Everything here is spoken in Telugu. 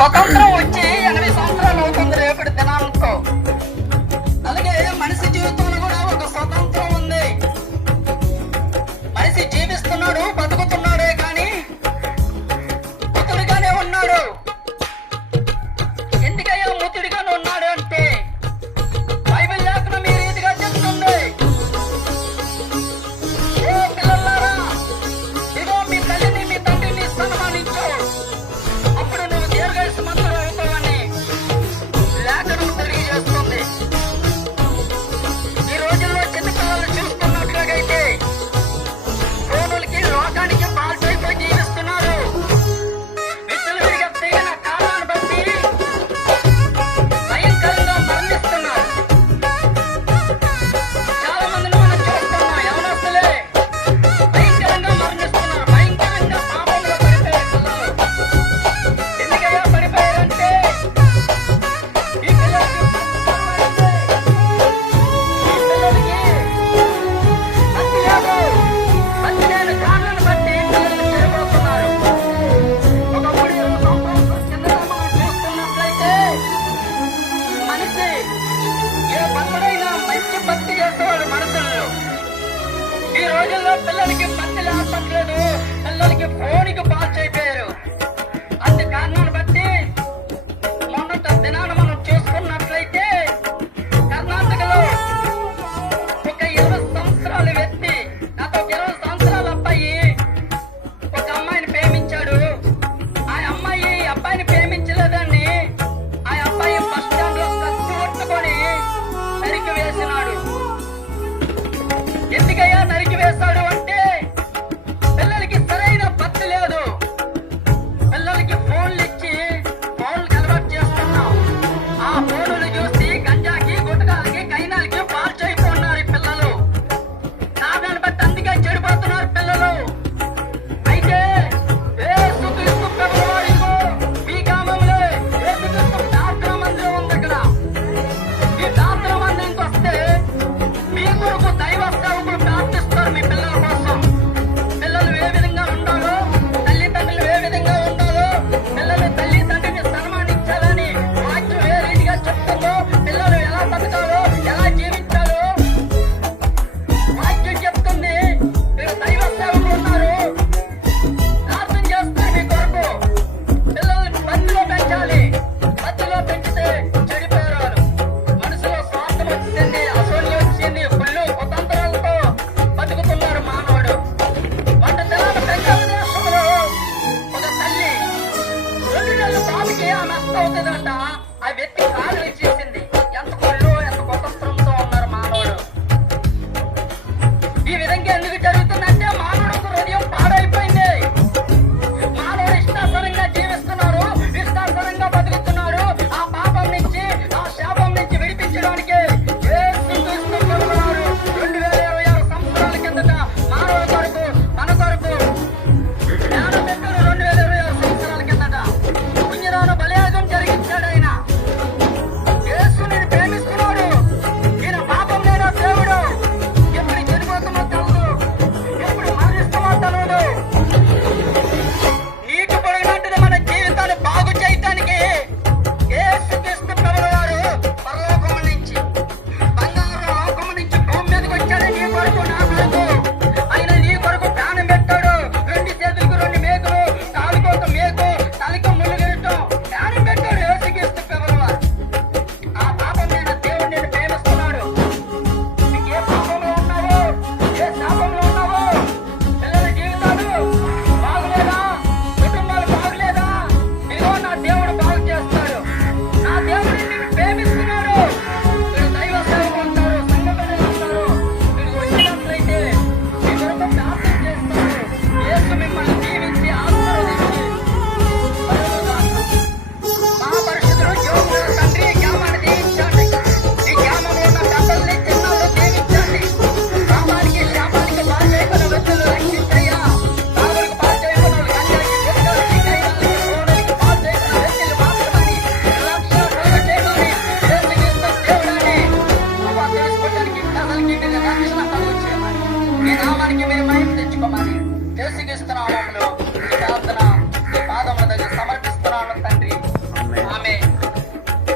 స్వతంత్రం వచ్చి 80 సంవత్సరాలు అవుతుంది రేపటి దినాంతో. అలాగే మనిషి జీవితంలో కూడా ఒక స్వతంత్రం ఉంది. మనిషి జీవిస్తున్నాడు, బతుకుతున్నాడే కానీ ముతుడిగానే ఉన్నాడు. ఎందుకయ్యా ముతుడిగానే ఉన్నాడు అంటే బైబిల్ లేఖనం ఈ రీతిగా చెప్తుంది. ఓ పిల్లలారా, ఇదిగో మీ తల్లిని మీ తండ్రిని సన్మానించు, అప్పుడు నువ్వు దీర్ఘాయుష్మంతుడు అవుతావని లేఖనం తెలియజేస్తుంది. ఈ రోజుల్లో చిన్నపిల్లలు చూస్తున్నట్లుగైతే ఫోనులకి లోకానికి బాల్చైపోయి జీవిస్తున్నారు. విచ్చలవిడిగా తెగిన కాలాన్ని బట్టి భయంకరంగా మరణిస్తున్నారు. చాలా మందిని మనం చూస్తున్నాం, యవనస్తులే భయంకరంగా మరణిస్తున్నారు. భయంకరంగా పాపంలో పడిపోయారు పిల్లలు. ఎందుకయ్యా పడిపోయారంటే ఈ పిల్లలకి భక్తి లేదు. భక్తి లేని కారణాన్ని బట్టి పిల్లలు చెడిపోతున్నారు. ఒకప్పుడు 20 సంవత్సరాల కిందట మనం చూస్తున్నట్లయితే మనిషి ఏ భక్తుడైనా మంచి భక్తి చేసేవాడు మనసుల్లో. ఈ రోజుల్లో పిల్లలకి భక్తి లేపట్లేదు, పిల్లలకి ఫోన్కి బాల్చైపోయారు. అందు కారణాన్ని బట్టి మొన్నట దినాన మనం చూసుకున్నట్లయితే కర్ణాటకలో ఒక 20 సంవత్సరాల వ్యక్తి, నాతో ఒక 20 సంవత్సరాల అబ్బాయి ఒక అమ్మాయిని ప్రేమించాడు. ఆ అమ్మాయి అబ్బాయిని ప్రేమించలేదని ఆ అబ్బాయి బస్ స్టాండ్ లో కత్తి పట్టుకొని నరికి వేసినాడు. ఎందుకయ్యా నరికి వేశాడు అంటే పిల్లలకి సరైన భక్తి లేదు. పిల్లలకి ఫోన్లు ఇచ్చి ఫోన్లు అలవాటు చేస్తున్నాం. ఆ ఫోన్లు చూసి గంజాకి గుట్కాలకి కైనాలకి బాల్చైపోతున్నారు ఈ పిల్లలు. కారణాన్ని బట్టి అందుకే చెడిపోతున్నారు పిల్లలు. అయితే యేసుక్రీస్తు ప్రభువారికు మీ గ్రామంలో యేసుక్రీస్తు ప్రార్థనా మందిరం ఉంది. అక్కడ ఈ ప్రార్థనా మందిరానికి వస్తే మీ కొరకు దైవ సేవకులు ప్రార్థిస్తారు మీ పిల్లల కోసం. పిల్లలు ఏ విధంగా ఉండాలో, తల్లిదండ్రులు ఏ విధంగా ఉండాలో, పిల్లలు తల్లిదండ్రుని సన్మానించాలని వాక్యం ఏ రీతిగా చెప్తుందో, పిల్లలు ఎలా బతకాలో, ఎలా జీవించాలో వాక్యం చెప్తుంది. మీరు దైవ సేవకులు ఉన్నారు, ప్రార్థన చేస్తారు మీ కొరకు. పిల్లల్ని భక్తిలో పెంచాలి. భక్తిలో పెంచితే చెడిపోయారు వాళ్ళు. మనసులో స్వార్థం వచ్చింది, అసూయ వచ్చింది, కుళ్ళు కుతంత్రాలతో బతుకుతున్నాడు మానవుడు. వంట తెలంగాణ బెంగాల్ దేశంలో ఒక తల్లి 2 నెలల బాబుకి ఆమె అత్త అవుతుందంట. ఆ వ్యక్తి కాలు ఇచ్చి